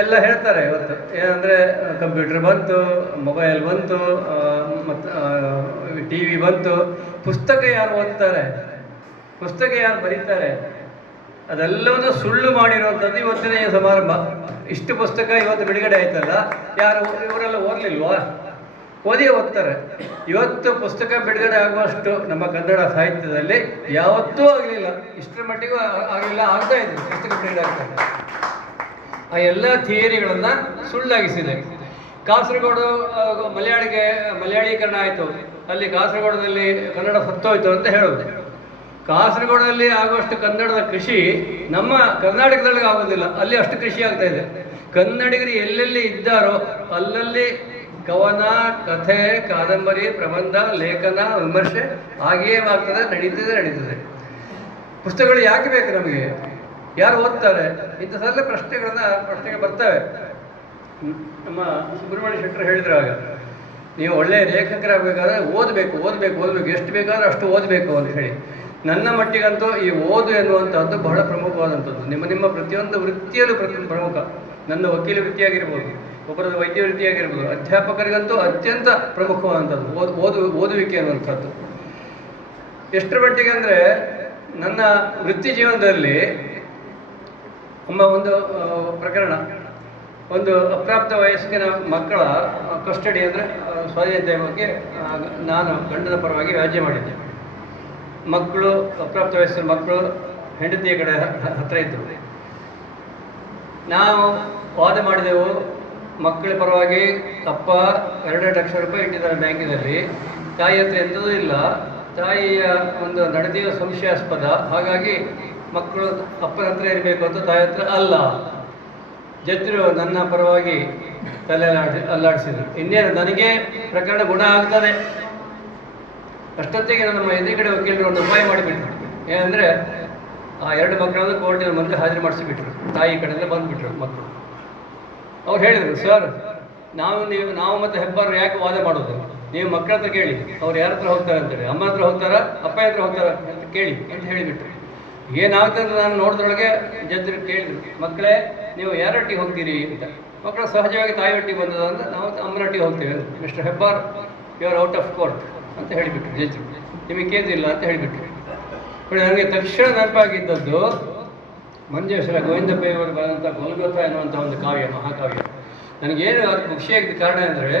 ಎಲ್ಲ ಹೇಳ್ತಾರೆ ಇವತ್ತು. ಏನಂದರೆ ಕಂಪ್ಯೂಟರ್ ಬಂತು, ಮೊಬೈಲ್ ಬಂತು, ಮತ್ತು ಟಿ ವಿ ಬಂತು, ಪುಸ್ತಕ ಯಾರು ಓದ್ತಾರೆ, ಪುಸ್ತಕ ಯಾರು ಬರೀತಾರೆ, ಅದೆಲ್ಲವನ್ನು ಸುಳ್ಳು ಮಾಡಿರುವಂಥದ್ದು ಇವತ್ತಿನ ಈ ಸಮಾರಂಭ. ಇಷ್ಟು ಪುಸ್ತಕ ಇವತ್ತು ಬಿಡುಗಡೆ ಆಯ್ತಲ್ಲ, ಯಾರು ಇವರೆಲ್ಲ ಓದಲಿಲ್ವಾ? ಓದ್ತಾರೆ. ಇವತ್ತು ಪುಸ್ತಕ ಬಿಡುಗಡೆ ಆಗುವಷ್ಟು ನಮ್ಮ ಕನ್ನಡ ಸಾಹಿತ್ಯದಲ್ಲಿ ಯಾವತ್ತೂ ಆಗಲಿಲ್ಲ, ಇಷ್ಟರ ಮಟ್ಟಿಗೂ ಆಗಲಿಲ್ಲ, ಆಗ್ತಾ ಇದೆ ಪುಸ್ತಕ ಬಿಡುಗಡೆ ಆಗ್ತದೆ. ಆ ಎಲ್ಲ ಥಿಯರಿಗಳನ್ನು ಸುಳ್ಳಾಗಿಸಿದೆ. ಕಾಸರಗೋಡು ಮಲಯಾಳೀಕರಣ ಆಯಿತು, ಅಲ್ಲಿ ಕಾಸರಗೋಡದಲ್ಲಿ ಕನ್ನಡ ಸತ್ತೋಯ್ತು ಅಂತ ಹೇಳೋದು. ಕಾಸರಗೋಡಲ್ಲಿ ಆಗುವಷ್ಟು ಕನ್ನಡದ ಕೃಷಿ ನಮ್ಮ ಕರ್ನಾಟಕದಲ್ಲಿ ಆಗೋದಿಲ್ಲ, ಅಲ್ಲಿ ಅಷ್ಟು ಕೃಷಿ ಆಗ್ತಾ ಇದೆ. ಕನ್ನಡಿಗರು ಎಲ್ಲೆಲ್ಲಿ ಇದ್ದಾರೋ ಅಲ್ಲಲ್ಲಿ ಕವನ, ಕಥೆ, ಕಾದಂಬರಿ, ಪ್ರಬಂಧ, ಲೇಖನ, ವಿಮರ್ಶೆ ಹಾಗೆಯೇ ಆಗ್ತದೆ, ನಡೀತದೆ. ಪುಸ್ತಕಗಳು ಯಾಕೆ ಬೇಕು ನಮಗೆ? ಯಾರು ಓದ್ತಾರೆ? ಇಂಥದ್ದೆಲ್ಲ ಪ್ರಶ್ನೆಗಳು ಬರ್ತವೆ. ನಮ್ಮ ಸುಬ್ರಹ್ಮಣ್ಯ ಶೆಟ್ಟರು ಹೇಳಿದ್ರಾಗ, ನೀವು ಒಳ್ಳೆಯ ಲೇಖಕರಾಗಬೇಕಾದ್ರೆ ಓದಬೇಕು, ಎಷ್ಟು ಬೇಕಾದ್ರೂ ಅಷ್ಟು ಓದಬೇಕು ಅಂತ ಹೇಳಿ. ನನ್ನ ಮಟ್ಟಿಗಂತೂ ಈ ಓದು ಎನ್ನುವಂಥದ್ದು ಬಹಳ ಪ್ರಮುಖವಾದಂಥದ್ದು. ನಿಮ್ಮ ಪ್ರತಿಯೊಂದು ವೃತ್ತಿಯಲ್ಲೂ ಪ್ರಮುಖ. ನನ್ನ ವಕೀಲ ವೃತ್ತಿಯಾಗಿರ್ಬೋದು, ಒಬ್ಬರದ ವೈದ್ಯ ವೃತ್ತಿಯಾಗಿರ್ಬೋದು, ಅಧ್ಯಾಪಕರಿಗಂತೂ ಅತ್ಯಂತ ಪ್ರಮುಖವಾದಂಥದ್ದು ಓದುವಿಕೆ ಅನ್ನುವಂಥದ್ದು. ಎಷ್ಟರ ಮಟ್ಟಿಗೆ ಅಂದರೆ ನನ್ನ ವೃತ್ತಿ ಜೀವನದಲ್ಲಿ ಒಂದು ಪ್ರಕರಣ, ಒಂದು ಅಪ್ರಾಪ್ತ ವಯಸ್ಸಿನ ಮಕ್ಕಳ ಕಸ್ಟಡಿ ಅಂದರೆ ಸ್ವಾಧೀನತೆ ಬಗ್ಗೆ ನಾನು ಗಂಡನ ಪರವಾಗಿ ವ್ಯಾಜ್ಯ ಮಾಡಿದ್ದೆ. ಮಕ್ಕಳು, ಅಪ್ರಾಪ್ತ ವಯಸ್ಸಿನ ಮಕ್ಕಳು ಹೆಂಡತಿಯ ಕಡೆ ಹತ್ತಿರ ಇದ್ದರು. ನಾವು ವಾದ ಮಾಡಿದೆವು. ಮಕ್ಕಳ ಪರವಾಗಿ ಅಪ್ಪ 2 ಲಕ್ಷ ರೂಪಾಯಿ ಇಟ್ಟಿದ್ದಾರೆ ಬ್ಯಾಂಕಿನಲ್ಲಿ, ತಾಯಿ ಹತ್ರ ಎಂಥದೂ ಇಲ್ಲ, ತಾಯಿಯ ಒಂದು ನಡತೆಯು ಸಂಶಯಾಸ್ಪದ, ಹಾಗಾಗಿ ಮಕ್ಕಳು ಅಪ್ಪನ ಹತ್ರ ಇರಬೇಕು ಅಂತ ತಾಯಿ ಹತ್ರ ಅಲ್ಲ. ಜಡ್ಜರು ನನ್ನ ಪರವಾಗಿ ತಲೆ ಅಲ್ಲಾಡಿಸಿದರು. ಇನ್ನೇನು ನನಗೆ ಪ್ರಕರಣ ಗುಣ ಆಗ್ತದೆ ಅಷ್ಟೊತ್ತಿಗೆ ನಮ್ಮ ಎದುರುಗಡೆ ವಕೀಲರು ಒಂದು ಉಪಾಯ ಮಾಡಿಬಿಟ್ರು. ಏನಂದರೆ ಆ 2 ಮಕ್ಕಳನ್ನು ಕೋರ್ಟಿನ ಮುಂದೆ ಹಾಜರು ಮಾಡಿಸಿಬಿಟ್ರು. ತಾಯಿ ಕಡೆಯಿಂದ ಬಂದುಬಿಟ್ರು ಮಕ್ಕಳು. ಅವ್ರು ಹೇಳಿದರು, ಸರ್ ನಾವು ಮತ್ತು ಹೆಬ್ಬಾರರು ಯಾಕೆ ವಾದ ಮಾಡೋದು? ನೀವು ಮಕ್ಕಳ ಹತ್ರ ಕೇಳಿ, ಅವ್ರು ಯಾರ ಹತ್ರ ಹೋಗ್ತಾರೆ ಅಂತೇಳಿ. ಅಮ್ಮ ಹತ್ರ ಹೋಗ್ತಾರಾ, ಅಪ್ಪ ಹತ್ರ ಹೋಗ್ತಾರಾ ಅಂತ ಕೇಳಿ ಅಂತ ಹೇಳಿಬಿಟ್ರು. ಏನಾಗ್ತದೆ ನಾನು ನೋಡಿದ್ರೊಳಗೆ ಜಡ್ಜರು ಕೇಳಿದ್ರು, ಮಕ್ಕಳೇ ನೀವು ಯಾರೊಟ್ಟಿಗೆ ಹೋಗ್ತೀರಿ ಅಂತ. ಮಕ್ಕಳು ಸಹಜವಾಗಿ ತಾಯಿಯೊಟ್ಟಿಗೆ ಬಂದದ ಅಂತ ನಾವು ಅಮ್ಮನೊಟ್ಟಿಗೆ ಹೋಗ್ತೇವೆ. Mister Hebbar, you are out of court ಅಂತ ಹೇಳಿಬಿಟ್ರು ಜಡ್ಜರು. ನಿಮಗೆ ಕೇಸ್ ಇಲ್ಲ ಅಂತ ಹೇಳಿಬಿಟ್ರು. ನನಗೆ ತಕ್ಷಣ ನೆನಪಾಗಿದ್ದದ್ದು ಮಂಜೇಶ್ವರ ಗೋವಿಂದ ಪೈ ಅವರು ಬರೆದಂಥ ಗೊಲ್ಗೊಥ ಎನ್ನುವಂಥ ಒಂದು ಕಾವ್ಯ, ಮಹಾಕಾವ್ಯ. ನನಗೇನು ಅದು ಖುಷಿಯಾಗಿದ್ದ ಕಾರಣ ಅಂದರೆ,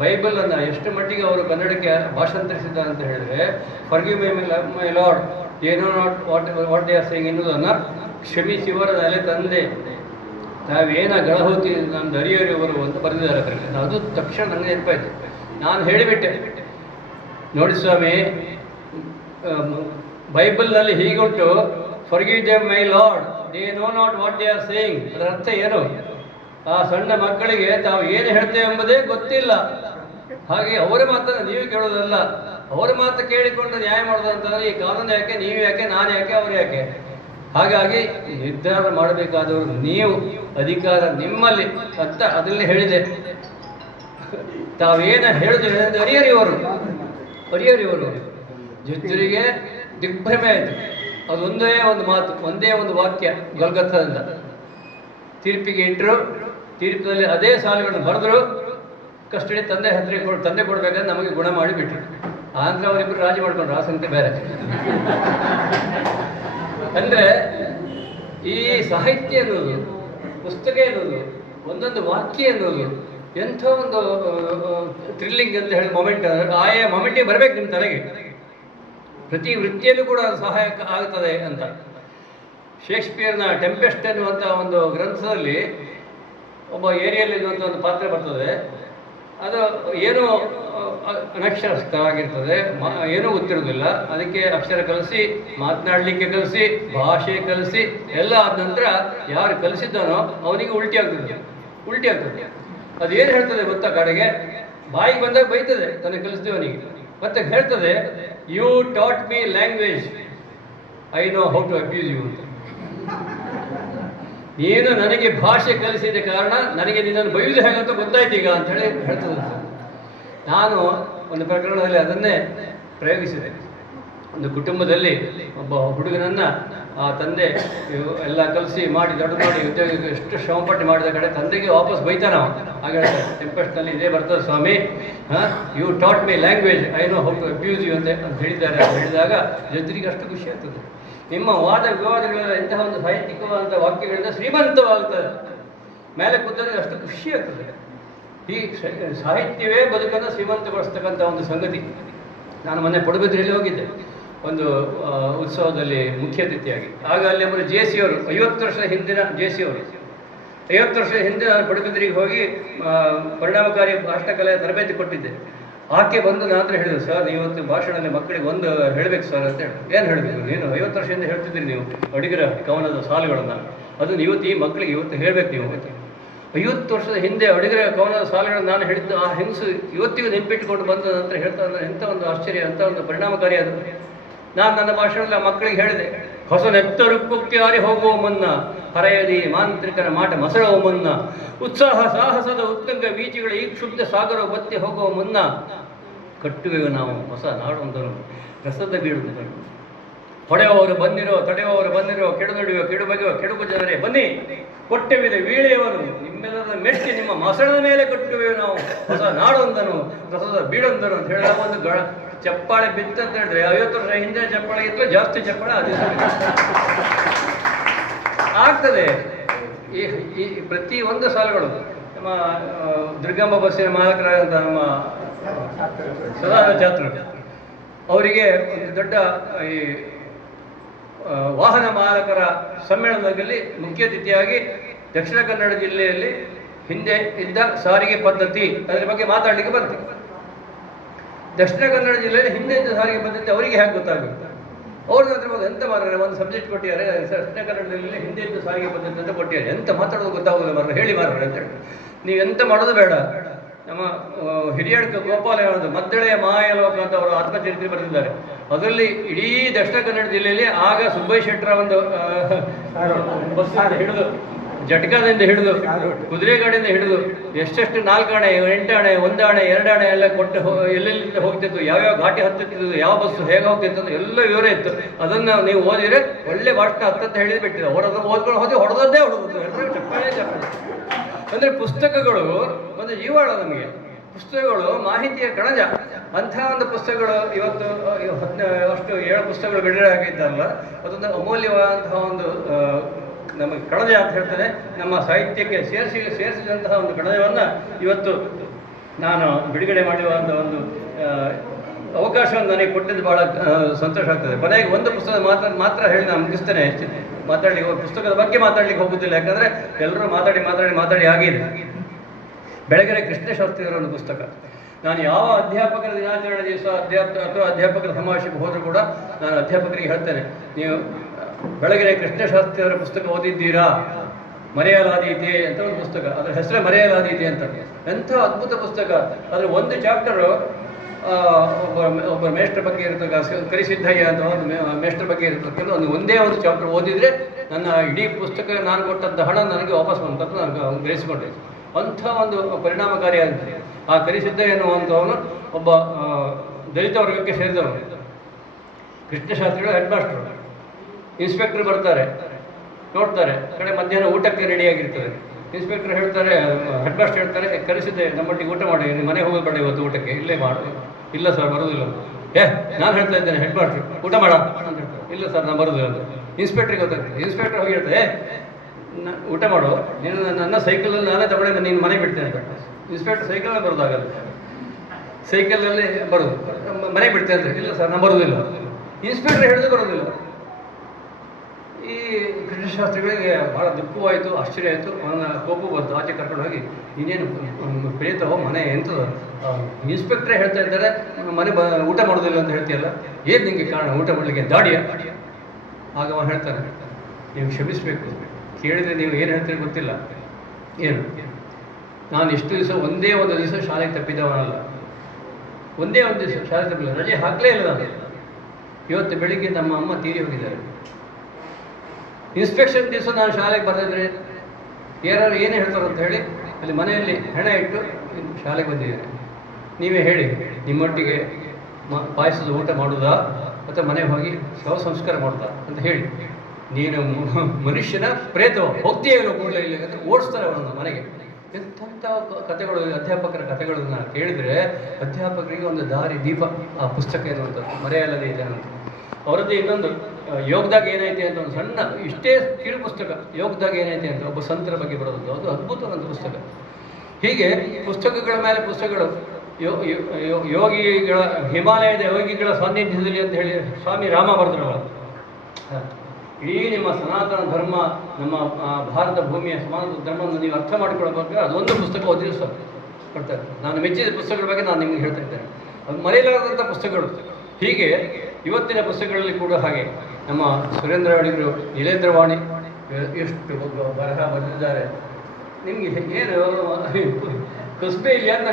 ಬೈಬಲನ್ನು ಎಷ್ಟು ಮಟ್ಟಿಗೆ ಅವರು ಕನ್ನಡಕ್ಕೆ ಭಾಷಾಂತರಿಸಿದ್ದಾರೆ ಅಂತ ಹೇಳಿದರೆ, ಫರ್ಗಿವ್ ಮೈ ಲಾರ್ಡ್, ಏನೋ not what they are saying ಎನ್ನುವುದನ್ನು ಕ್ಷಮಿಸಿ ಇವರ ನೆಲೆ ತಂದೆ ತಾವೇನ ಗಳಹೋತಿ ನಮ್ದು ಹರಿಹರಿಯವರು ಅಂತ ಬರೆದಿದ್ದಾರೆ ಅದರಲ್ಲಿ. ಅದು ತಕ್ಷಣ ನನಗೆ ನೆನಪಾಯಿತು. ನಾನು ಹೇಳಿಬಿಟ್ಟೆ, ನೋಡಿ ಸ್ವಾಮಿ, ಬೈಬಲ್ನಲ್ಲಿ ಹೀಗುಂಟು, forgive them my lord, they know not what they are saying. ಅದರ ಅರ್ಥ ಏನು? ಆ ಸಣ್ಣ ಮಕ್ಕಳಿಗೆ ತಾವು ಏನು ಹೇಳ್ತೇವೆ ಎಂಬುದೇ ಗೊತ್ತಿಲ್ಲ. ಹಾಗೆ ಅವರ ಮಾತನ್ನು ನೀವು ಕೇಳೋದಲ್ಲ, ಅವರ ಮಾತು ಕೇಳಿಕೊಂಡು ನ್ಯಾಯ ಮಾಡೋದು ಅಂತಂದರೆ ಈ ಕಾನೂನು ಯಾಕೆ, ನೀವು ಯಾಕೆ, ನಾನು ಯಾಕೆ, ಅವರು ಯಾಕೆ? ಹಾಗಾಗಿ ನಿರ್ಧಾರ ಮಾಡಬೇಕಾದವರು ನೀವು, ಅಧಿಕಾರ ನಿಮ್ಮಲ್ಲಿ ಅಂತ ಅದರಲ್ಲಿ ಹೇಳಿದೆ. ತಾವೇನು ಹೇಳಿದ್ರೆ ಹರಿಹರಿಯವರು ಜಡ್ಜರಿಗೆ ದಿಗ್ಭ್ರಮೆ ಆಯಿತು. ಅದೊಂದೇ ಒಂದು ಮಾತು, ಒಂದೇ ಒಂದು ವಾಕ್ಯ ಗೊಲ್ಗೊಥದಿಂದ ತೀರ್ಪಿಗೆ ಇಟ್ಟರು. ತೀರ್ಪಿನಲ್ಲಿ ಅದೇ ಸಾಲುಗಳನ್ನು ಬರೆದ್ರು. ಕಸ್ಟಡಿ ತಂದೆ ಕೊಡಬೇಕಾದ್ರೆ ನಮಗೆ ಗುಣ ಮಾಡಿಬಿಟ್ರು. ಆಂಧ್ರ ಅವರಿಬ್ಬರು ರಾಜಿ ಮಾಡ್ಕೊಂಡ್ರು, ಆ ಸಂಗತಿ ಬೇರೆ. ಅಂದರೆ ಈ ಸಾಹಿತ್ಯ ಅನ್ನೋದು, ಪುಸ್ತಕ ಎನ್ನುವುದು, ಒಂದೊಂದು ವಾಕ್ಯ ಎನ್ನುವುದು ಎಂಥ ಒಂದು ಥ್ರಿಲ್ಲಿಂಗ್ ಅಂತ ಹೇಳಿ ಮೊಮೆಂಟ್, ಆಯಾ ಮೊಮೆಂಟಿಗೆ ಬರಬೇಕು ನಿಮ್ಮ ತಲೆಗೆ. ಪ್ರತಿ ವೃತ್ತಿಯಲ್ಲೂ ಕೂಡ ಅದು ಸಹಾಯಕ ಆಗ್ತದೆ ಅಂತ. ಶೇಕ್ಸ್ಪಿಯರ್ನ ಟೆಂಪೆಸ್ಟ್ ಎನ್ನುವಂಥ ಒಂದು ಗ್ರಂಥದಲ್ಲಿ ಒಬ್ಬ ಏರಿಯಲ್ಲಿ ಇರುವಂಥ ಒಂದು ಪಾತ್ರ ಬರ್ತದೆ. ಅದು ಏನೂ ಅನಕ್ಷರಸ್ಥವಾಗಿರ್ತದೆ, ಏನೂ ಗೊತ್ತಿರೋದಿಲ್ಲ. ಅದಕ್ಕೆ ಅಕ್ಷರ ಕಲಿಸಿ, ಮಾತನಾಡಲಿಕ್ಕೆ ಕಲಿಸಿ, ಭಾಷೆ ಕಲಿಸಿ ಎಲ್ಲ ಆದ ನಂತರ ಯಾರು ಕಲಿಸಿದ್ದಾನೋ ಅವನಿಗೆ ಉಲ್ಟಿ ಆಗ್ತದೆ. ಅದೇನು ಹೇಳ್ತದೆ ಗೊತ್ತಾ? ಕಡೆಗೆ ಬಾಯಿಗೆ ಬಂದಾಗ ಬೈತದೆ ತನಗೆ ಕಲಿಸಿದವನಿಗೆ, ಮತ್ತೆ ಹೇಳ್ತದೆ, you taught me language, I know how to abuse you ಅಂತ. ನೀನು ನನಗೆ ಭಾಷೆ ಕಲಿಸಿದ ಕಾರಣ ನನಗೆ ನಿನ್ನನ್ನು ಬೈಯುವುದು ಹೇಗಂತ ಗೊತ್ತಾಯ್ತು ಈಗ ಅಂತ ಹೇಳಿ ಹೇಳ್ತದೆ. ನಾನು ಒಂದು ಪ್ರಕರಣದಲ್ಲಿ ಅದನ್ನೇ ಪ್ರಯೋಗಿಸಿದೆ. ಒಂದು ಕುಟುಂಬದಲ್ಲಿ ಒಬ್ಬ ಹುಡುಗನನ್ನು ಆ ತಂದೆ ಎಲ್ಲ ಕಲಿಸಿ ಮಾಡಿ ದೊಡ್ಡ ಮಾಡಿ ಉದ್ಯೋಗ ಎಷ್ಟು ಶ್ರಮಪಟ್ಟು ಮಾಡಿದ ಕಡೆ ತಂದೆಗೆ ವಾಪಸ್ ಬೈತಾನ ಹಾಗೆ ಟೆಂಪೆಸ್ಟ್ನಲ್ಲಿ ಇದೇ ಬರ್ತದೆ ಸ್ವಾಮಿ, you taught my language, I know how to abuse you ಅಂತ ಹೇಳಿದ್ದಾರೆ. ಅಂತ ಹೇಳಿದಾಗ ಜೊತೆಗೆ ಅಷ್ಟು ಖುಷಿ ಆಗ್ತದೆ. ನಿಮ್ಮ ವಾದ ವಿವಾದಗಳೆಲ್ಲ ಇಂತಹ ಒಂದು ಸಾಹಿತ್ಯಿಕವಾದಂಥ ವಾಕ್ಯಗಳಿಂದ ಶ್ರೀಮಂತವಾಗ್ತದೆ. ಮೇಲೆ ಕೂತರೆ ಅಷ್ಟು ಖುಷಿ ಆಗ್ತದೆ. ಈ ಸಾಹಿತ್ಯವೇ ಬದುಕನ್ನು ಶ್ರೀಮಂತಗೊಳಿಸ್ತಕ್ಕಂಥ ಒಂದು ಸಂಗತಿ. ನಾನು ಮೊನ್ನೆ ಪಡುಬಿದ್ರೆಯಲ್ಲಿ ಹೋಗಿದ್ದೆ ಒಂದು ಉತ್ಸವದಲ್ಲಿ ಮುಖ್ಯ ಅತಿಥಿಯಾಗಿ. ಆಗ ಅಲ್ಲಿ ಒಬ್ಬರು ಜೆ ಸಿ ಅವರು, 50 ವರ್ಷದ ಹಿಂದಿನ ಜೆ ಸಿ ಅವರು, 50 ವರ್ಷದ ಹಿಂದೆ ನಾನು ಪಡುಬಿದ್ರಿಗೆ ಹೋಗಿ ಪರಿಣಾಮಕಾರಿ ಭಾಷಣ ಕಲೆ ತರಬೇತಿ ಕೊಟ್ಟಿದ್ದೆ. ಆಕೆ ಬಂದು ನನ್ನ ಹತ್ರ ಹೇಳಿದ್ರು, ಸರ್ ಇವತ್ತು ಭಾಷಣದಲ್ಲಿ ಮಕ್ಕಳಿಗೆ ಒಂದು ಹೇಳಬೇಕು ಸರ್ ಅಂತ ಹೇಳಿ. ಏನು ಹೇಳಬೇಕು? ನೀನು 50 ವರ್ಷದಿಂದ ಹೇಳ್ತಿದ್ದೀರಿ ನೀವು ಅಡಿಗರ ಕವನದ ಸಾಲುಗಳನ್ನು, ಅದನ್ನು ಇವತ್ತು ಈ ಮಕ್ಕಳಿಗೆ ಇವತ್ತು ಹೇಳಬೇಕು ನೀವು. 50 ವರ್ಷದ ಹಿಂದೆ ಅಡಿಗರ ಕವನದ ಸಾಲುಗಳನ್ನು ನಾನು ಹೇಳಿದ್ದು ಆ ಹೆಂಗಸು ಇವತ್ತಿಗೂ ನೆನಪಿಟ್ಟುಕೊಂಡು ಬಂದ ನಂತರ ಹೇಳ್ತಾ ಇದ್ದಾರೆ. ಎಂಥ ಒಂದು ಆಶ್ಚರ್ಯ, ಎಂಥ ಒಂದು ಪರಿಣಾಮಕಾರಿ ಅದು. ನಾನು ನನ್ನ ಭಾಷಣದಲ್ಲಿ ಆ ಮಕ್ಕಳಿಗೆ ಹೇಳಿದೆ, ಹೊಸ ನೆತ್ತರು ಕುಕ್ಕಿಯಾರಿ ಹೋಗುವ ಮುನ್ನ, ಹರೆಯದಿ ಮಾಂತ್ರಿಕರ ಮಾಟ ಮಸಳುವ ಮುನ್ನ, ಉತ್ಸಾಹ ಸಾಹಸದ ಉತ್ತಂಗ ಬೀಜಗಳ ಈ ಕ್ಷುಬ್ಧ ಸಾಗರ ಬತ್ತಿ ಹೋಗುವ ಮುನ್ನ, ಕಟ್ಟುವೆವು ನಾವು ಹೊಸ ನಾಡೊಂದನ್ನು ರಸದ ಬೀಳುವುದು. ಹೊಡೆಯುವವರು ಬಂದಿರೋ, ತಡೆಯುವವರು ಬಂದಿರೋ, ಕೆಡು ನುಡಿಯುವ ಕೆಡು ಬಗೆಯುವ ಕೆಡುಕು ಜನರೇ ಬನ್ನಿ, ಕೊಟ್ಟೆವಿದೆ ವೀಳೆಯವನು ನಿಮ್ಮೆಲ್ಲರ ಮೆಚ್ಚಿ ನಿಮ್ಮ ಮಸಳದ ಮೇಲೆ ಕಟ್ಟುವೆವು ನಾವು ಹೊಸ ನಾಡೊಂದನು ರಸದ ಬೀಳೊಂದನು ಅಂತ ಹೇಳಿದಾಗ ಒಂದು ಚಪ್ಪಾಳೆ ಬಿತ್ತಂತ ಹೇಳಿದ್ರೆ 50 ವರ್ಷ ಹಿಂದೆ ಚಪ್ಪಾಳೆ ಇತ್ತು, ಜಾಸ್ತಿ ಚಪ್ಪಾಳೆ ಅದೇ ಆಗ್ತದೆ. ಈ ಪ್ರತಿ ಒಂದು ಸಾಲುಗಳು ನಮ್ಮ ದುರ್ಗಮ್ಮ ಬಸ್ಸಿನ ಮಾಲಕರಾದಂಥ ನಮ್ಮ ಸದಾನಂದ ಛಾತ್ರರು ಅವರಿಗೆ ಒಂದು ದೊಡ್ಡ ಈ ವಾಹನ ಮಾಲಕರ ಸಮ್ಮೇಳನದಲ್ಲಿ ಮುಖ್ಯ ಅತಿಥಿಯಾಗಿ ದಕ್ಷಿಣ ಕನ್ನಡ ಜಿಲ್ಲೆಯಲ್ಲಿ ಹಿಂದೆ ಇದ್ದ ಸಾರಿಗೆ ಪದ್ಧತಿ ಅದರ ಬಗ್ಗೆ ಮಾತಾಡಲಿಕ್ಕೆ ಬಂತು. ದಕ್ಷಿಣ ಕನ್ನಡ ಜಿಲ್ಲೆಯಲ್ಲಿ ಹಿಂದೆ ಇದ್ದ ಸಾರಿಗೆ ಪದ್ಧತಿ ಅವರಿಗೆ ಹೇಗೆ ಗೊತ್ತಾಗುತ್ತೆ? ಅವ್ರ ಹತ್ರ ಎಂತ ಮಾರ್ರೆ ಒಂದು ಸಬ್ಜೆಕ್ಟ್ ಕೊಟ್ಟಿದ್ದಾರೆ, ದಕ್ಷಿಣ ಕನ್ನಡದಲ್ಲಿ ಹಿಂದೆ ಇದ್ದ ಸಾರಿಗೆ ಪದ್ಧತಿ ಅಂತ ಕೊಟ್ಟಿದ್ದಾರೆ, ಎಂತ ಮಾತಾಡೋದು ಗೊತ್ತಾಗೋದಿಲ್ಲ ಮಾರ್ರೆ, ಹೇಳಿ ಮಾರ್ರೆ ಅಂತ ಹೇಳಿ. ನೀವು ಎಂತ ಮಾಡೋದು ಬೇಡ. ನಮ್ಮ ಹಿರಿಯಡ್ಕ ಗೋಪಾಲ ಹೇಳೋದು ಮದ್ದಳೆಯ ಮಾಯಲೋಕ ಅಂತ ಅವರು ಆತ್ಮಚರಿತ್ರೆ ಬರೆದಿದ್ದಾರೆ. ಅದರಲ್ಲಿ ಇಡೀ ದಕ್ಷಿಣ ಕನ್ನಡ ಜಿಲ್ಲೆಯಲ್ಲಿ ಆಗ ಸುಬ್ಬಯ್ಯ ಶೆಟ್ಟರ ಒಂದು ಬಸ್ಸಿಂದ ಹಿಡಿದು, ಜಟಕಾದಿಂದ ಹಿಡಿದು, ಕುದುರೆಗಾಡಿಯಿಂದ ಹಿಡಿದು ಎಷ್ಟೆಷ್ಟು 4 ಆಣೆ 8 ಆಣೆ 1 ಆಣೆ 2 ಆಣೆ ಎಲ್ಲ ಕೊಟ್ಟು ಎಲ್ಲೆಲ್ಲಿಂದ ಹೋಗ್ತಿತ್ತು, ಯಾವ್ಯಾವ ಘಾಟಿ ಹತ್ತಿತ್ತು, ಯಾವ ಬಸ್ಸು ಹೇಗೆ ಹೋಗ್ತಿತ್ತು ಎಲ್ಲ ವಿವರ ಇತ್ತು. ಅದನ್ನು ನೀವು ಓದಿದರೆ ಒಳ್ಳೆ ಭಾಷಣ ಹತ್ತಂತ ಹೇಳಿದ್ ಬಿಟ್ಟಿದೆ. ಅವರನ್ನು ಓದ್ಕೊಂಡು ಹೋಗಿ ಹೊಡೆದದ್ದೇ ಹೊಡೆದು ಎಲ್ಲರೂ ಚಪ್ಪಾಳೆ ಚಪ್ಪಾಳೆ. ಅಂದರೆ ಪುಸ್ತಕಗಳು ಒಂದು ಜೀವಾಳ. ನಮಗೆ ಪುಸ್ತಕಗಳು ಮಾಹಿತಿಯ ಕಣಜ. ಅಂಥ ಒಂದು ಪುಸ್ತಕಗಳು ಇವತ್ತು ಅಷ್ಟು 7 ಪುಸ್ತಕಗಳು ಬಿಡುಗಡೆ ಆಗಿದ್ದಾರಲ್ಲ, ಅದೊಂದು ಅಮೂಲ್ಯವಾದಂತಹ ಒಂದು ನಮಗೆ ಕಣಜ ಅಂತ ಹೇಳ್ತಾರೆ. ನಮ್ಮ ಸಾಹಿತ್ಯಕ್ಕೆ ಸೇರಿಸಿದಂತಹ ಒಂದು ಕಣಜವನ್ನು ಇವತ್ತು ನಾನು ಬಿಡುಗಡೆ ಮಾಡುವಂಥ ಒಂದು ಅವಕಾಶವನ್ನು ನನಗೆ ಕೊಟ್ಟಿದ್ದು ಭಾಳ ಸಂತೋಷ ಆಗ್ತದೆ. ಕೊನೆಗೆ ಒಂದು ಪುಸ್ತಕ ಮಾತ್ರ ಹೇಳಿ ನಾನು ಮುಗಿಸ್ತೇನೆ. ಮಾತಾಡಲಿಕ್ಕೆ ಪುಸ್ತಕದ ಬಗ್ಗೆ ಮಾತಾಡ್ಲಿಕ್ಕೆ ಹೋಗುದಿಲ್ಲ, ಯಾಕಂದರೆ ಎಲ್ಲರೂ ಮಾತಾಡಿ ಆಗಿದೆ. ಬೆಳಗೆರೆ ಕೃಷ್ಣಶಾಸ್ತ್ರಿಯವರ ಒಂದು ಪುಸ್ತಕ. ನಾನು ಯಾವ ಅಧ್ಯಾಪಕರ ದಿನಾಚರಣೆ ದಿವಸ ಅಥವಾ ಅಧ್ಯಾಪಕರ ಸಮಾವೇಶಕ್ಕೆ ಹೋದರೂ ಕೂಡ ನಾನು ಅಧ್ಯಾಪಕರಿಗೆ ಹೇಳ್ತೇನೆ, ನೀವು ಬೆಳಗೆರೆ ಕೃಷ್ಣಶಾಸ್ತ್ರಿಯವರ ಪುಸ್ತಕ ಓದಿದ್ದೀರಾ? ಮರೆಯಲಾದೀತೆ ಅಂತ ಒಂದು ಪುಸ್ತಕ, ಅದರ ಹೆಸರೇ ಮರೆಯಲಾದೀತೆ ಅಂತ. ಎಂಥ ಅದ್ಭುತ ಪುಸ್ತಕ. ಅದರ ಒಂದು ಚಾಪ್ಟರು ಒಬ್ಬ ಮೇಷ್ಟ್ರ ಬಗ್ಗೆ ಇರತಕ್ಕ ಕರಿಸಿದ್ದಯ್ಯ ಅಂತ ಒಂದು ಮೇಷ್ಟ್ರ ಬಗ್ಗೆ ಇರತಕ್ಕಂಥ ಒಂದೇ ಒಂದು ಚಾಪ್ಟರ್ ಓದಿದರೆ ನನ್ನ ಇಡೀ ಪುಸ್ತಕ ನಾನು ಕೊಟ್ಟಂಥ ಹಣ ನನಗೆ ವಾಪಸ್ ಬಂತಂತ ನಾನು ಗ್ರಹಿಸಿಕೊಂಡೆ. ಅಂಥ ಒಂದು ಪರಿಣಾಮಕಾರಿಯಾಗಿದೆ. ಆ ಕರಿಸಿದ್ದಯ್ಯ ಎನ್ನುವಂಥವನು ಒಬ್ಬ ದಲಿತ ವರ್ಗಕ್ಕೆ ಸೇರಿದವನು. ಕೃಷ್ಣಶಾಸ್ತ್ರಿಗಳು ಹೆಡ್ ಮಾಸ್ಟರು. ಇನ್ಸ್ಪೆಕ್ಟರ್ ಬರ್ತಾರೆ, ನೋಡ್ತಾರೆ, ಕಡೆ ಮಧ್ಯಾಹ್ನ ಊಟಕ್ಕೆ ರೆಡಿಯಾಗಿರ್ತದೆ. ಇನ್ಸ್ಪೆಕ್ಟರ್ ಹೇಳ್ತಾರೆ, ಹೆಡ್ ಮಾಸ್ಟರ್ ಹೇಳ್ತಾರೆ, ಕರೆಸಿದ್ದೆ ನಮ್ಮೊಟ್ಟಿಗೆ ಊಟ ಮಾಡಿ, ನಿಮ್ಮ ಮನೆಗೆ ಹೋಗೋದು ಬೇಡ ಇವತ್ತು ಊಟಕ್ಕೆ, ಇಲ್ಲೇ ಮಾಡು. ಇಲ್ಲ ಸರ್ ಬರೋದಿಲ್ಲ. ನಾನು ಹೇಳ್ತಾ ಇದ್ದೇನೆ ಹೆಡ್ ಮಾಸ್ಟರ್ ಊಟ ಮಾಡ ಅಂತ ಹೇಳ್ತಾರೆ. ಇಲ್ಲ ಸರ್ ನಾನು ಬರೋದಿಲ್ಲ ಅಂತ ಇನ್ಸ್ಪೆಕ್ಟ್ರಿಗೆ ಗೊತ್ತಾಗ್ತದೆ. ಇನ್ಸ್ಪೆಕ್ಟರ್ ಹೋಗಿ ಹೇಳ್ತಾರೆ, ಊಟ ಮಾಡು, ನೀನು ನನ್ನ ಸೈಕಲಲ್ಲಿ ನಾನೇ ತಗೊಂಡೆ ನೀನು ಮನೆ ಬಿಡ್ತೇನೆ ಅಂತ. ಇನ್ಸ್ಪೆಕ್ಟರ್ ಸೈಕಲಲ್ಲಿ ಬರೋದಾಗಲ್ಲ, ಸೈಕಲಲ್ಲಿ ಬರೋದು, ಮನೆ ಬಿಡ್ತೇನೆ ಅಂತ. ಇಲ್ಲ ಸರ್ ನಾನು ಬರೋದಿಲ್ಲ. ಇನ್ಸ್ಪೆಕ್ಟರ್ ಹೇಳಿದ್ರೆ ಬರೋದಿಲ್ಲ. ಈ ಕೃಷ್ಣಶಾಸ್ತ್ರಿಗಳಿಗೆ ಭಾಳ ದುಃಖವಾಯಿತು, ಆಶ್ಚರ್ಯ ಆಯಿತು. ಅವನ ಕೋಪ ಬಂತು. ಆಚೆ ಕರ್ಕೊಂಡು ಹೋಗಿ, ನೀನೇನು ಪ್ರೇತವೋ ಮನೆ ಎಂಥದ, ಇನ್ಸ್ಪೆಕ್ಟ್ರೇ ಹೇಳ್ತಾ ಇದ್ದಾರೆ ಮನೆ ಊಟ ಮಾಡೋದಿಲ್ಲ ಅಂತ ಹೇಳ್ತೀಯಲ್ಲ, ಏನು ನಿಮಗೆ ಕಾರಣ ಊಟ ಮಾಡಲಿಕ್ಕೆ? ದಾಡಿಯ? ಆಗ ಅವನು ಹೇಳ್ತಾನೆ, ನೀವು ಕ್ಷಮಿಸಬೇಕು, ಕೇಳಿದರೆ ನೀವು ಏನು ಹೇಳ್ತೀರಿ ಗೊತ್ತಿಲ್ಲ. ಏನು, ನಾನು ಇಷ್ಟು ದಿವಸ ಒಂದೇ ಒಂದು ದಿವಸ ಶಾಲೆಗೆ ತಪ್ಪಿದವನಲ್ಲ, ಒಂದೇ ಒಂದು ದಿವಸ ಶಾಲೆ ತಪ್ಪಿಲ್ಲ, ರಜೆ ಹಾಕಲೇ ಇಲ್ಲ ನಾನು. ಇವತ್ತು ಬೆಳಿಗ್ಗೆ ನಮ್ಮ ಅಮ್ಮ ತೀರಿ ಹೋಗಿದ್ದಾರೆ. ಇನ್ಸ್ಪೆಕ್ಷನ್ ದಿವಸ ನಾನು ಶಾಲೆಗೆ ಬರೆದಿದ್ರೆ ಯಾರು ಏನೇ ಹೇಳ್ತಾರೆ ಅಂತ ಹೇಳಿ ಅಲ್ಲಿ ಮನೆಯಲ್ಲಿ ಹೆಣ ಇಟ್ಟು ಶಾಲೆಗೆ ಬಂದಿದ್ದಾರೆ. ನೀವೇ ಹೇಳಿ, ನಿಮ್ಮೊಟ್ಟಿಗೆ ಪಾಯಸದ ಊಟ ಮಾಡೋದಾ ಮತ್ತು ಮನೆಗೆ ಹೋಗಿ ಶವ ಸಂಸ್ಕಾರ ಮಾಡ್ತಾರೆ ಅಂತ ಹೇಳಿ, ನೀನು ಮನುಷ್ಯನ ಪ್ರೇತವ ಹೋಗ್ತೀಯೋ ಕೂಡಲೇ ಇಲ್ಲಿ ಅಂತ ಓಡಿಸ್ತಾರೆ ಅವರನ್ನು ಮನೆಗೆ. ಎಂಥ ಕಥೆಗಳು, ಅಧ್ಯಾಪಕರ ಕಥೆಗಳನ್ನ ಕೇಳಿದರೆ ಅಧ್ಯಾಪಕರಿಗೆ ಒಂದು ದಾರಿ ದೀಪ ಆ ಪುಸ್ತಕ ಎನ್ನುವಂಥದ್ದು ಮರೆಯಲ್ಲದೆ ಇದೆ ಅಂತ. ಅವರದ್ದೇ ಇನ್ನೊಂದು ಯೋಗದಾಗ ಏನೈತೆ ಅಂತ ಒಂದು ಸಣ್ಣ ಇಷ್ಟೇ ಕಿರು ಪುಸ್ತಕ, ಯೋಗದಾಗ ಏನೈತೆ ಅಂತ ಒಬ್ಬ ಸಂತರ ಬಗ್ಗೆ ಬರೋದು, ಅದು ಅದ್ಭುತವಾದ ಪುಸ್ತಕ. ಹೀಗೆ ಪುಸ್ತಕಗಳ ಮೇಲೆ ಪುಸ್ತಕಗಳು, ಯೋಗಿಗಳ, ಹಿಮಾಲಯದ ಯೋಗಿಗಳ ಸಾನ್ನಿಧ್ಯದಲ್ಲಿ ಅಂತ ಹೇಳಿ ಸ್ವಾಮಿ ರಾಮ ಬರೆದ್ರಲ್ಲ, ಇಡೀ ನಿಮ್ಮ ಸನಾತನ ಧರ್ಮ, ನಮ್ಮ ಭಾರತ ಭೂಮಿಯ ಸನಾತನ ಧರ್ಮವನ್ನು ನೀವು ಅರ್ಥ ಮಾಡಿಕೊಳ್ಳಬೇಕಾದ್ರೆ ಅದೊಂದು ಪುಸ್ತಕ ಓದಿದ್ರು ಸರ್ ಕೊಡ್ತಾರೆ. ನಾನು ಮೆಚ್ಚಿದ ಪುಸ್ತಕಗಳ ಬಗ್ಗೆ ನಾನು ನಿಮಗೆ ಹೇಳ್ತಾ ಇದ್ದೇನೆ, ಅದು ಮರೆಯಲಾಗದಂಥ ಪುಸ್ತಕಗಳು. ಹೀಗೆ ಇವತ್ತಿನ ಪುಸ್ತಕಗಳಲ್ಲಿ ಕೂಡ ಹಾಗೆ ನಮ್ಮ ಸುರೇಂದ್ರ ಅಡಿಗರು ನೀಲೇಂದ್ರವಾಣಿ ಎಷ್ಟು ಬರಹ ಬರೆದಿದ್ದಾರೆ. ನಿಮಗೆ ಏನು ಕಸ್ಬೆ ಇಲ್ಲ ಅಂತ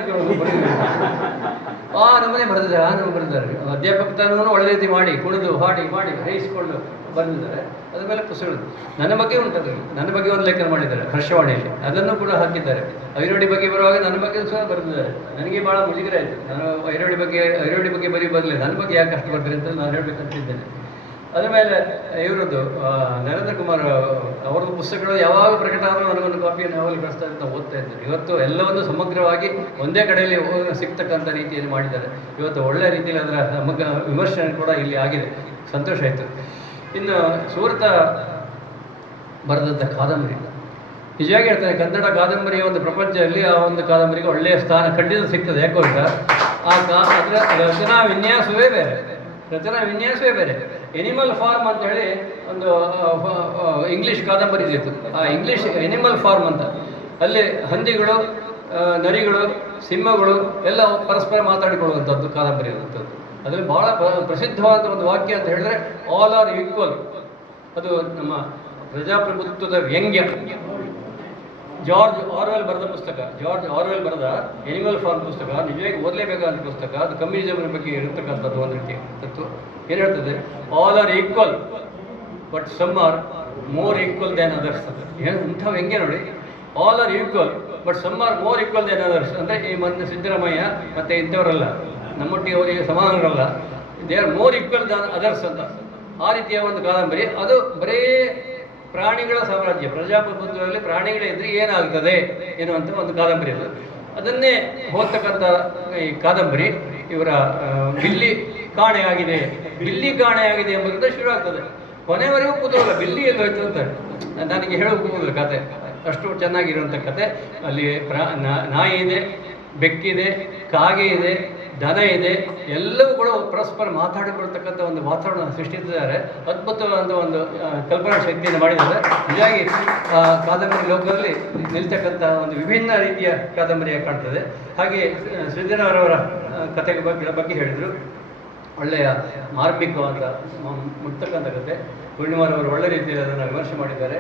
ನಮ್ಮನೆ ಬರೆದಿದ್ದಾರೆ, ನಮಗೆ ಬರೆದಿದ್ದಾರೆ. ಅಧ್ಯಾಪಕತನವನ್ನು ಒಳ್ಳೆ ರೀತಿ ಮಾಡಿ ಕುಣಿದು ಹಾಡಿ ಮಾಡಿ ಗ್ರಹಿಸಿಕೊಂಡು ಬರೆದಿದ್ದಾರೆ. ಅದ್ರ ಮೇಲೆ ಪುಸ್ತಕಗಳು ನನ್ನ ಬಗ್ಗೆ ಉಂಟು, ನನ್ನ ಬಗ್ಗೆ ಒಂದು ಲೇಖನ ಮಾಡಿದ್ದಾರೆ ಹರ್ಷವಾಣಿಯಲ್ಲಿ, ಅದನ್ನು ಕೂಡ ಹಾಕಿದ್ದಾರೆ. ಐರೋಡಿ ಬಗ್ಗೆ ಬರುವಾಗ ನನ್ನ ಬಗ್ಗೆ ಸಹ ಬರೆದಿದ್ದಾರೆ. ನನಗೆ ಭಾಳ ಮುಜುಗರ ಆಯಿತು, ನಾನು ಐರೋಡಿ ಬಗ್ಗೆ ಬರಲಿ, ನನ್ನ ಬಗ್ಗೆ ಯಾಕೆ ಅಷ್ಟು ಬರ್ತಾರೆ ಅಂತ ನಾನು ಹೇಳಬೇಕಂತಿದ್ದೇನೆ. ಅದ ಮೇಲೆ ಇವರದ್ದು ನರೇಂದ್ರ ಕುಮಾರ್ ಅವ್ರದ್ದು ಪುಸ್ತಕಗಳು ಯಾವಾಗ ಪ್ರಕಟ ಆದರೂ ನನಗೊಂದು ಕಾಪಿಯನ್ನು ಯಾವಾಗಲೂ ಕಳಿಸ್ತಾ ಇದ್ದು ನಾವು ಓದ್ತಾ ಇದ್ದೇನೆ. ಇವತ್ತು ಎಲ್ಲವನ್ನು ಸಮಗ್ರವಾಗಿ ಒಂದೇ ಕಡೆಯಲ್ಲಿ ಸಿಗ್ತಕ್ಕಂಥ ರೀತಿಯಲ್ಲಿ ಮಾಡಿದ್ದಾರೆ. ಇವತ್ತು ಒಳ್ಳೆಯ ರೀತಿಯಲ್ಲಿ ಅದರ ವಿಮರ್ಶೆ ಕೂಡ ಇಲ್ಲಿ ಆಗಿದೆ, ಸಂತೋಷ ಆಯಿತು. ಇನ್ನು ಸೂರತ ಬರೆದಂಥ ಕಾದಂಬರಿ ನಿಜವಾಗಿ ಹೇಳ್ತಾರೆ, ಕನ್ನಡ ಕಾದಂಬರಿಯ ಒಂದು ಪ್ರಪಂಚದಲ್ಲಿ ಆ ಒಂದು ಕಾದಂಬರಿಗೆ ಒಳ್ಳೆಯ ಸ್ಥಾನ ಖಂಡಿತ ಸಿಗ್ತದೆ. ಯಾಕೋ ಅಂತ ಅದರ ರಚನಾ ವಿನ್ಯಾಸವೇ ಬೇರೆ. ಎನಿಮಲ್ ಫಾರ್ಮ್ ಅಂತ ಹೇಳಿ ಒಂದು ಇಂಗ್ಲೀಷ್ ಕಾದಂಬರಿ ಇತ್ತು. ಆ ಇಂಗ್ಲೀಷ್ ಎನಿಮಲ್ ಫಾರ್ಮ್ ಅಂತ, ಅಲ್ಲಿ ಹಂದಿಗಳು, ನರಿಗಳು, ಸಿಂಹಗಳು ಎಲ್ಲ ಪರಸ್ಪರ ಮಾತಾಡಿಕೊಳ್ಳುವಂಥದ್ದು ಕಾದಂಬರಿ ಇರುವಂಥದ್ದು. ಅದರಲ್ಲಿ ಬಹಳ ಪ್ರಸಿದ್ಧವಾದ ಒಂದು ವಾಕ್ಯ ಅಂತ ಹೇಳಿದ್ರೆ ಆಲ್ ಆರ್ ಈಕ್ವಲ್. ಅದು ನಮ್ಮ ಪ್ರಜಾಪ್ರಭುತ್ವದ ವ್ಯಂಗ್ಯ. ಜಾರ್ಜ್ ಆರ್ವೆಲ್ ಬರೆದ ಎನಿಮಲ್ ಫಾರ್ಮ್ ಪುಸ್ತಕ ನಿಜವಾಗಿ ಓದಲೇಬೇಕಾದ ಪುಸ್ತಕ. ಅದು ಕಮ್ಯುನಿಸಮ್ನ ಬಗ್ಗೆ ಇರತಕ್ಕಂಥದ್ದು ಒಂದು ರೀತಿ ತತ್ವ. ಏನು ಹೇಳ್ತದೆ, all are equal but some are more equal than others ಅಂತ. ಇಂಥ ವ್ಯಂಗ್ಯ ನೋಡಿ, all are equal but some are more equal than others. ಅಂದರೆ ಈ ಮೊನ್ನೆ ಸಿದ್ದರಾಮಯ್ಯ ಮತ್ತು ಇಂಥವರಲ್ಲ, ನಮ್ಮೊಟ್ಟಿಗೆ ಅವರಿಗೆ ಸಮಾನರಲ್ಲ, they are more equal than others ಅಂತ. ಆ ರೀತಿಯ ಒಂದು ಕಾದಂಬರಿ. ಅದು ಬರೀ ಪ್ರಾಣಿಗಳ ಸಾಮ್ರಾಜ್ಯ, ಪ್ರಜಾಪ್ರಭುತ್ವದಲ್ಲಿ ಪ್ರಾಣಿಗಳೇ ಇದ್ರೆ ಏನಾಗ್ತದೆ ಎನ್ನುವಂಥ ಒಂದು ಕಾದಂಬರಿ. ಅದು ಅದನ್ನೇ ಹೋಗ್ತಕ್ಕಂಥ ಈ ಕಾದಂಬರಿ ಇವರ ಬಿಲ್ಲಿ ಕಾಣೆಯಾಗಿದೆ ಎಂಬುದರಿಂದ ಶುರು ಆಗ್ತದೆ. ಕೊನೆವರೆಗೂ ಕೂತವಲ್ಲ, ಬಿಲ್ಲಿ ಎಲ್ಲಿ ಹೋಯ್ತು ಅಂತ ನನಗೆ ಹೇಳೋಕ್ಕೋಗಿಲ್ಲ ಕತೆ. ಅಷ್ಟು ಚೆನ್ನಾಗಿರುವಂಥ ಕತೆ. ಅಲ್ಲಿ ನಾಯಿ ಇದೆ, ಬೆಕ್ಕಿದೆ, ಕಾಗೆ ಇದೆ, ದನ ಇದೆ, ಎಲ್ಲವೂ ಕೂಡ ಪರಸ್ಪರ ಮಾತಾಡಿಕೊಳ್ತಕ್ಕಂಥ ಒಂದು ವಾತಾವರಣ ಸೃಷ್ಟಿಸಿದ್ದಾರೆ. ಅದ್ಭುತವಾದ ಒಂದು ಕಲ್ಪನಾ ಶಕ್ತಿಯನ್ನು ಮಾಡಿದ್ದಾರೆ. ಹೀಗಾಗಿ ಕಾದಂಬರಿ ಲೋಕದಲ್ಲಿ ನಿಲ್ತಕ್ಕಂಥ ಒಂದು ವಿಭಿನ್ನ ರೀತಿಯ ಕಾದಂಬರಿಯಾಗಿ ಕಾಣ್ತದೆ. ಹಾಗೆ ಸೃಜನವರವರ ಕಥೆಗಳ ಬಗ್ಗೆ ಹೇಳಿದರು. ಒಳ್ಳೆಯ ಮಾರ್ಮಿಕವಾದ ಮುಟ್ತಕ್ಕಂಥ ಕತೆ. ಪೂರ್ಣಿಮಾರವರು ಒಳ್ಳೆ ರೀತಿಯಲ್ಲಿ ಅದನ್ನು ವಿಮರ್ಶೆ ಮಾಡಿದ್ದಾರೆ.